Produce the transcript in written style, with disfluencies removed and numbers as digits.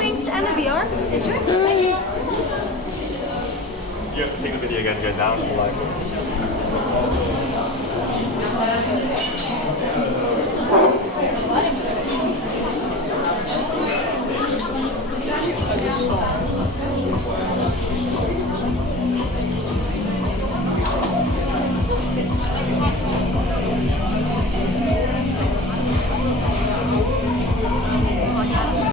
wings and a VR picture. Thank you. You have to take the video again and go down. Like.